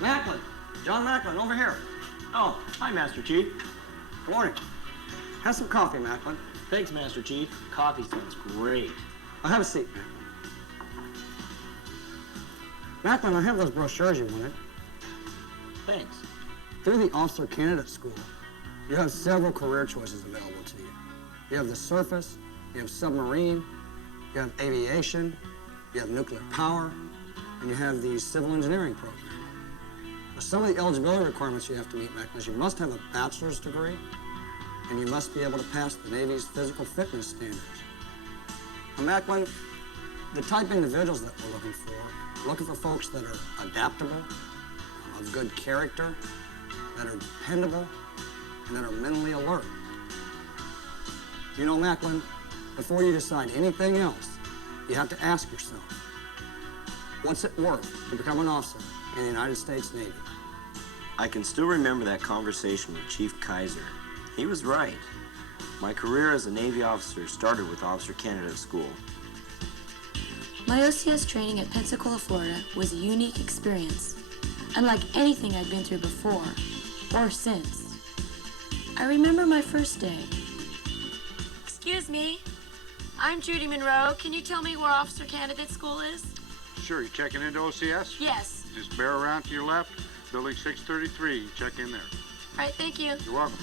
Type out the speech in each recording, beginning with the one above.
Macklin. John Macklin, over here. Oh, hi, Master Chief. Good morning. Have some coffee, Macklin. Thanks, Master Chief. Coffee sounds great. I'll have a seat, Macklin. Macklin, I have those brochures you wanted. Thanks. Through the Officer Candidate School, you have several career choices available to you. You have the surface, you have submarine, you have aviation, you have nuclear power, and you have the civil engineering program. Now, some of the eligibility requirements you have to meet, Macklin, is you must have a bachelor's degree, and you must be able to pass the Navy's physical fitness standards. Now, Macklin, the type of individuals that we're looking for folks that are adaptable, of good character, that are dependable, and that are mentally alert. You know, Macklin, before you decide anything else, you have to ask yourself, what's it worth to become an officer in the United States Navy? I can still remember that conversation with Chief Kaiser. He was right. My career as a Navy officer started with Officer Candidate School. My OCS training at Pensacola, Florida was a unique experience, unlike anything I'd been through before or since. I remember my first day. Excuse me, I'm Judy Monroe. Can you tell me where Officer Candidate School is? Sure, you checking into OCS? Yes. Just bear around to your left, building 633, check in there. All right, thank you. You're welcome.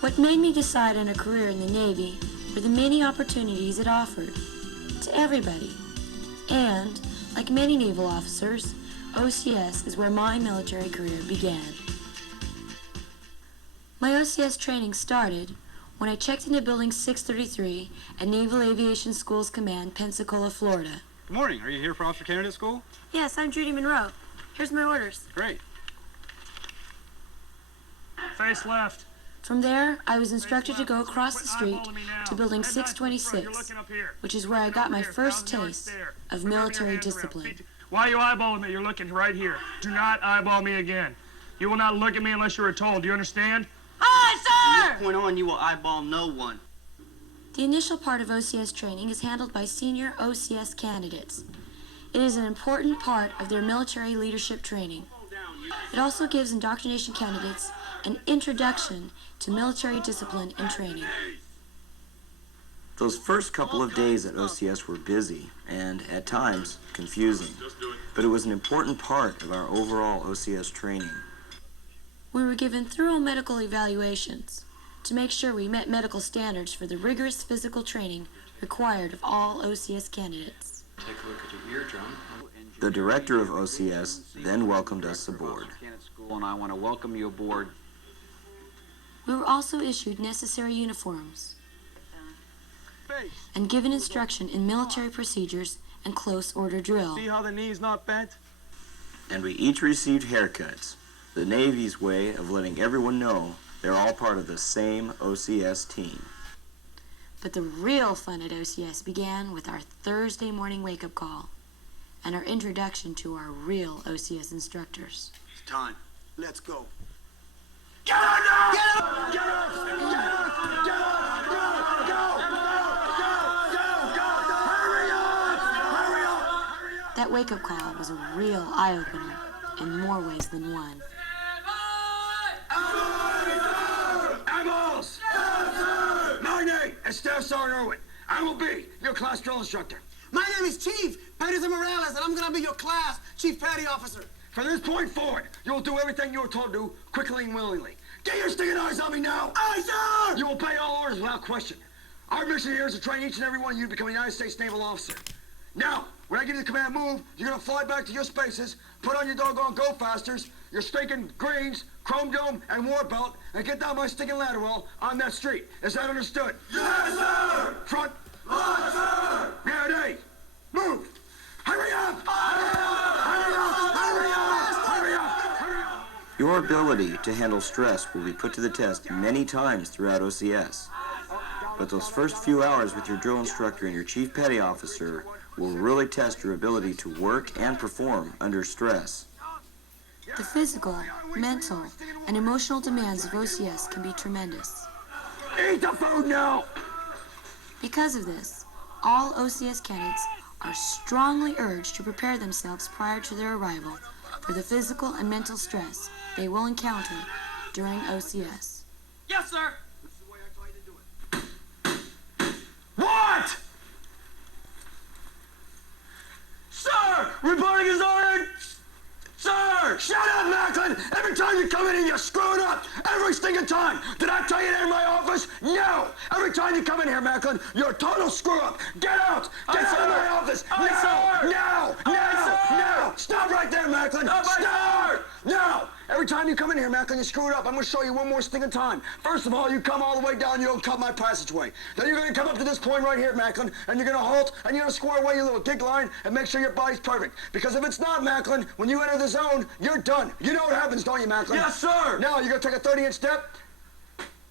What made me decide on a career in the Navy were the many opportunities it offered to everybody. And, like many naval officers, OCS is where my military career began. My OCS training started when I checked into Building 633 at Naval Aviation School's Command, Pensacola, Florida. Good morning. Are you here for Officer Candidate School? Yes, I'm Judy Monroe. Here's my orders. Great. Face left. From there, I was instructed to go across the street to Building 626, which is where I got my first taste of military discipline. Why are you eyeballing me? You're looking right here. Do not eyeball me again. You will not look at me unless you are told. Do you understand? Aye, sir! From this point on, you will eyeball no one. The initial part of OCS training is handled by senior OCS candidates. It is an important part of their military leadership training. It also gives indoctrination candidates an introduction to military discipline and training. Those first couple of days at OCS were busy and, at times, confusing. But it was an important part of our overall OCS training. We were given thorough medical evaluations to make sure we met medical standards for the rigorous physical training required of all OCS candidates. Take a look at your eardrum. The director of OCS then welcomed us aboard. And I want to welcome you aboard. We were also issued necessary uniforms and given instruction in military procedures and close order drill. See how the knee's not bent? And we each received haircuts, the Navy's way of letting everyone know they're all part of the same OCS team. But the real fun at OCS began with our Thursday morning wake-up call and our introduction to our real OCS instructors. It's time. Let's go. Get up now! Get up! Get up! Get up! Get up! Go! Go! Go! Go! Go! Hurry up! Hurry up! That wake-up call was a real eye-opener in more ways than one. Eyeballs! My name is Staff Sergeant Irwin. I will be your class drill instructor. My name is Chief Peterson Morales, and I'm going to be your class Chief Petty Officer. From this point forward, you will do everything you are told to do quickly and willingly. Get your sticking eyes on me now! Aye, sir! You will obey all orders without question. Our mission here is to train each and every one of you to become a United States Naval officer. Now, when I give you the command move, you're going to fly back to your spaces, put on your doggone go-fasters, your stinking greens, chrome dome, and war belt, and get down my stinking ladder well on that street. Is that understood? Yes, sir! Front! Yes, sir! Ready! Move! Hurry up! Hurry up! Hurry up! Hurry up! Hurry up! Hurry up! Your ability to handle stress will be put to the test many times throughout OCS. But those first few hours with your drill instructor and your chief petty officer will really test your ability to work and perform under stress. The physical, mental, and emotional demands of OCS can be tremendous. Eat the food now! Because of this, all OCS candidates are strongly urged to prepare themselves prior to their arrival for the physical and mental stress they will encounter during OCS. Yes, sir. This is the way I tell you to do it. What? Sir! Reporting is ordered! Sir! Shut up, Macklin! Every time you come in here, you screw it up! Every stinking time! Did I tell you that in my office? No! Every time you come in here, Macklin, you're a total screw up! Get out! Get out of my office! No! No! No! No! Stop right there, Macklin! Stop! No! Every time you come in here, Macklin, you screw it up. I'm gonna show you one more stinking time. First of all, you come all the way down, you don't cut my passageway. Then you're gonna come up to this point right here, Macklin, and you're gonna halt, and you're gonna square away your little dig line and make sure your body's perfect. Because if it's not, Macklin, when you enter the zone, you're done. You know what happens, don't you, Macklin? Yes, sir! Now, you're gonna take a 30-inch step.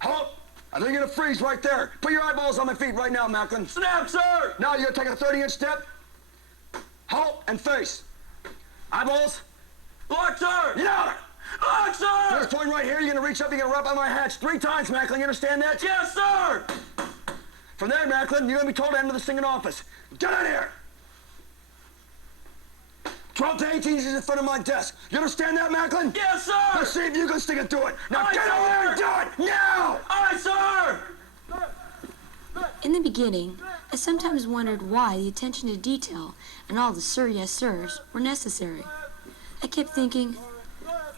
Halt! I think you're gonna freeze right there. Put your eyeballs on my feet right now, Macklin. Snap, sir! Now you're gonna take a 30-inch step. Halt and face. Eyeballs. Lock, sir! Louder! Lock, sir! This point right here, you're gonna reach up, you're gonna rub on my hatch 3 times, Macklin. You understand that? Yes, sir! From there, Macklin, you're gonna be told to enter the singing office. Get in here! 12 to 18 inches in front of my desk. You understand that, Macklin? Yes, sir! Let's see if you can stick and do it. Now get over there and do it! Now! Aye, sir! In the beginning, I sometimes wondered why the attention to detail and all the sir yes sirs were necessary. I kept thinking,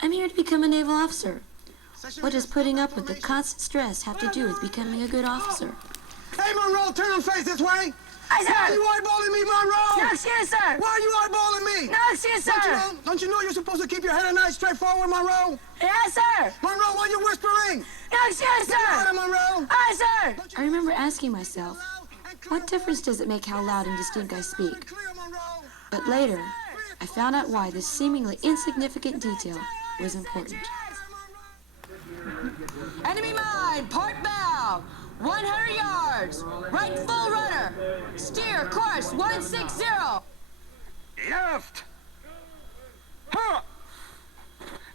I'm here to become a naval officer. What does putting up with the constant stress have to do with becoming a good officer? Hey, Monroe, turn and face this way. Aye, Why are sir. you eyeballing me, Monroe? No, excuse, sir. Why are you eyeballing me? No, excuse, sir. Don't you know you're supposed to keep your head at night straight forward, Monroe? Yes, sir. Monroe, why are you whispering? No, excuse, Get out sir. of Monroe. Aye, sir. I remember asking myself, what difference does it make how loud and distinct I speak? Clear, Monroe. But later, I found out why this seemingly insignificant detail was important. Enemy mine, port bow. 100 yards. Right full rudder. Steer course 160. Left! Huh!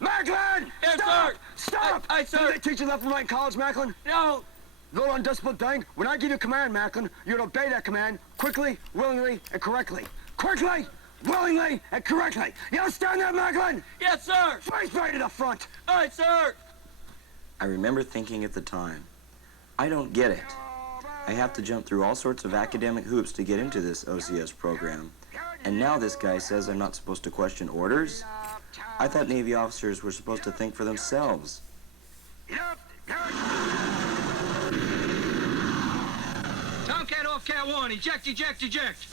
Macklin! Yes, Stop! sir. Stop! Aye, sir. Did they teach you left and right in college, Macklin? No. Little undisciplined thing. When I give you a command, Macklin, you're to obey that command quickly, willingly, and correctly. Quickly, willingly, and correctly. You understand that, Macklin? Yes, sir. Face right to the front. Aye, sir. I remember thinking at the time, I don't get it. I have to jump through all sorts of academic hoops to get into this OCS program. And now this guy says I'm not supposed to question orders? I thought Navy officers were supposed to think for themselves. Tomcat off Cat 1. Eject, eject, eject.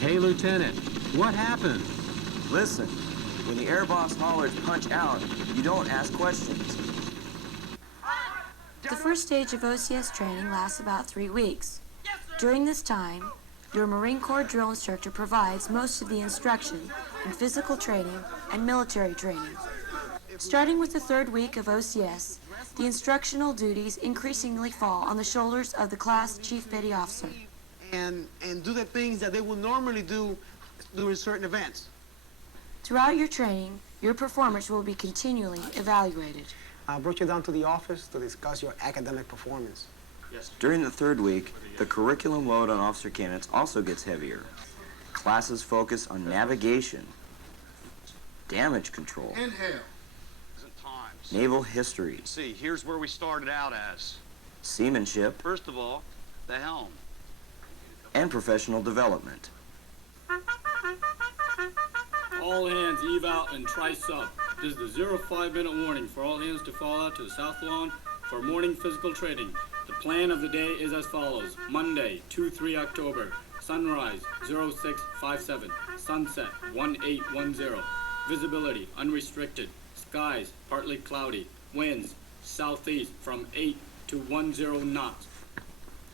Hey, Lieutenant, what happened? Listen, when the air boss hollers punch out, you don't ask questions. The first stage of OCS training lasts about 3 weeks. During this time, your Marine Corps drill instructor provides most of the instruction in physical training and military training. Starting with the 3rd week of OCS, the instructional duties increasingly fall on the shoulders of the class Chief Petty Officer. And do the things that they would normally do during certain events. Throughout your training, your performance will be continually evaluated. I brought you down to the office to discuss your academic performance. During the 3rd week, the curriculum load on officer candidates also gets heavier. Classes focus on navigation, damage control, Inhale. naval history, See, here's where we started out as. seamanship, First of all, the helm. and professional development. All hands eve out and tri-sub. This is the 05-minute warning for all hands to fall out to the south lawn for morning physical training. The plan of the day is as follows. Monday, 2-3 October. Sunrise, 0657. Sunset, 1810. Visibility, unrestricted. Skies, partly cloudy. Winds, southeast from 8 to 10 knots.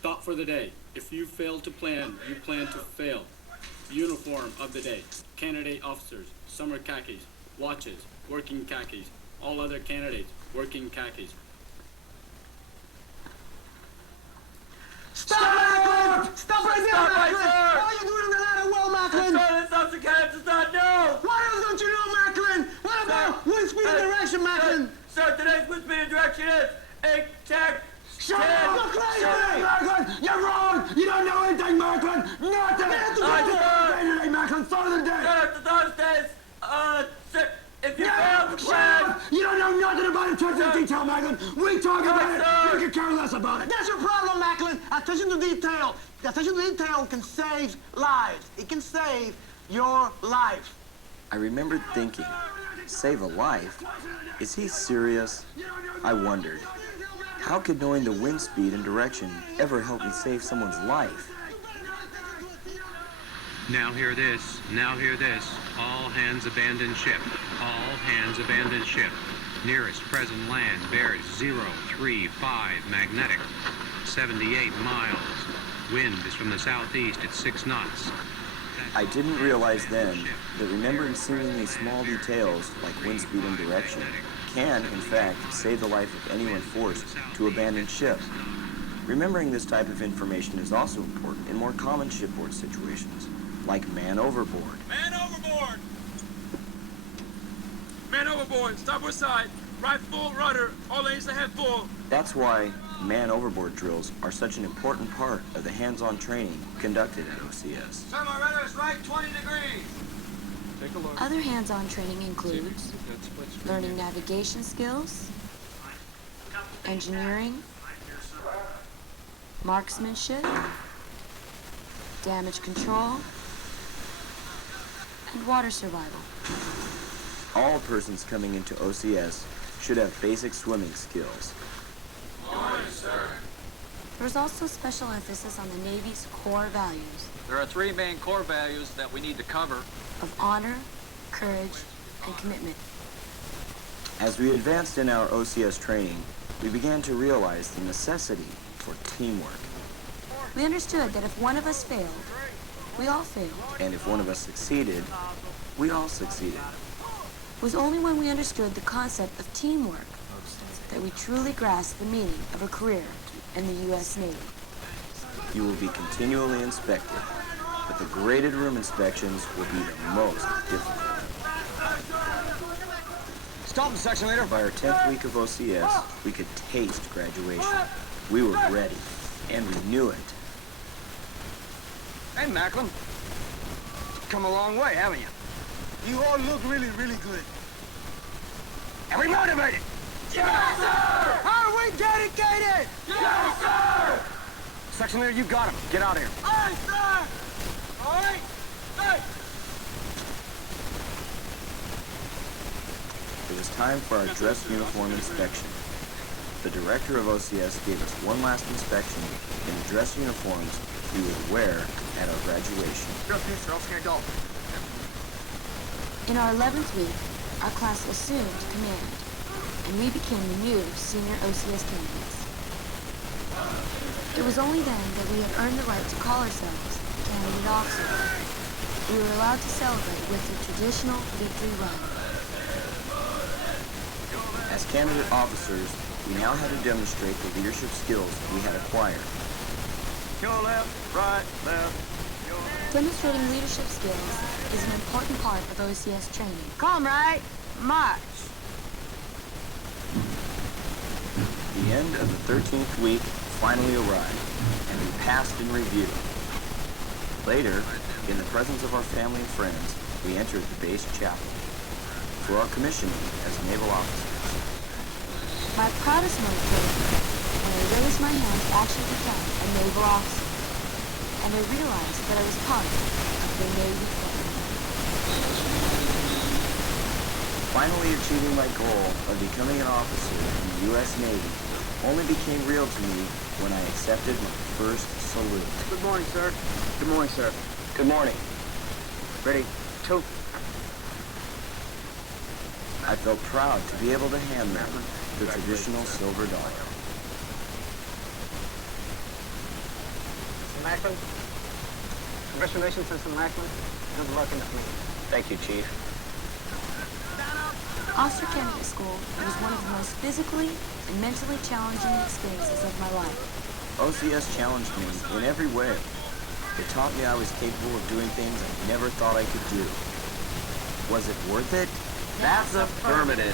Thought for the day. If you fail to plan, you plan to fail. Uniform of the day. Candidate officers, summer khakis. Watches, working khakis. All other candidates, working khakis. Stop, Macklin! Stop right there, Macklin! sir! Why are you doing the ladder well, Macklin? This officer candidates does not know. What else don't you know, Macklin? Protectionist! Attack! Shut up! You're crazy! Macklin! You're wrong! You don't know anything, Macklin! Nothing! Today, Macklin, start of the day! Sir, the Thursdays! Sir, if you fail the Shut plan... up! You don't know nothing about attention to detail, Macklin! We talk about it! You can care less about it! That's your problem, Macklin. Attention to detail. Attention to detail can save lives. It can save your life. I remembered thinking, save a life? Is he serious? I wondered, how could knowing the wind speed and direction ever help me save someone's life? Now hear this. Now hear this. All hands abandon ship. All hands abandon ship. Nearest present land bears 035 magnetic. 78 miles. Wind is from the southeast at 6 knots. I didn't realize then that remembering seemingly small details like wind speed and direction can, in fact, save the life of anyone forced to abandon ship. Remembering this type of information is also important in more common shipboard situations, like man overboard. Man overboard! Man overboard, starboard side. Right full rudder, all lanes ahead full. That's why man overboard drills are such an important part of the hands-on training conducted at OCS. Turn my rudder is right 20 degrees. Take a look. Other hands-on training includes learning navigation skills, engineering, marksmanship, damage control, and water survival. All persons coming into OCS should have basic swimming skills. There's also special emphasis on the Navy's core values There are 3 main core values that we need to cover. of honor, courage, and commitment. As we advanced in our OCS training, we began to realize the necessity for teamwork. We understood that if one of us failed, we all failed. And if one of us succeeded, we all succeeded. It was only when we understood the concept of teamwork that we truly grasped the meaning of a career in the U.S. Navy. You will be continually inspected, but the graded room inspections will be the most difficult. Stop the section leader. By our 10th week of OCS, we could taste graduation. We were ready, and we knew it. Hey, Macklin. Come a long way, haven't you? You all look really, really good. And we motivated. Yes, sir! Are we dedicated? Yes, sir! Section leader, you got him. Get out of here. Aye, sir! All right. Hey! It was time for our dress uniform inspection. The director of OCS gave us one last inspection in the dress uniforms we would wear at our graduation. Dress these, or else can't go. In our 11th week, our class assumed command, and we became the new senior OCS candidates. It was only then that we had earned the right to call ourselves candidate officers. We were allowed to celebrate with the traditional victory run. As candidate officers, we now had to demonstrate the leadership skills we had acquired. Go left, right, left. Demonstrating leadership skills is an important part of OCS training. Comrade, march. The end of the 13th week finally arrived, and we passed in review. Later, in the presence of our family and friends, we entered the base chapel for our commissioning as naval officers. My proudest moment came when I raised my hand to actually become a naval officer, and I realized that I was part of the Navy family. Finally achieving my goal of becoming an officer in the U.S. Navy only became real to me when I accepted my first salute. Good morning, sir. Good morning, sir. Good morning. Ready? 2. I felt proud to be able to hand them the traditional silver dollar. Mr. Macklin, congratulations, Mr. Macklin. Good luck in the fleet. Thank you, Chief. Officer Candidate School was one of the most physically and mentally challenging experiences of my life. OCS challenged me in every way. It taught me I was capable of doing things I never thought I could do. Was it worth it? That's affirmative.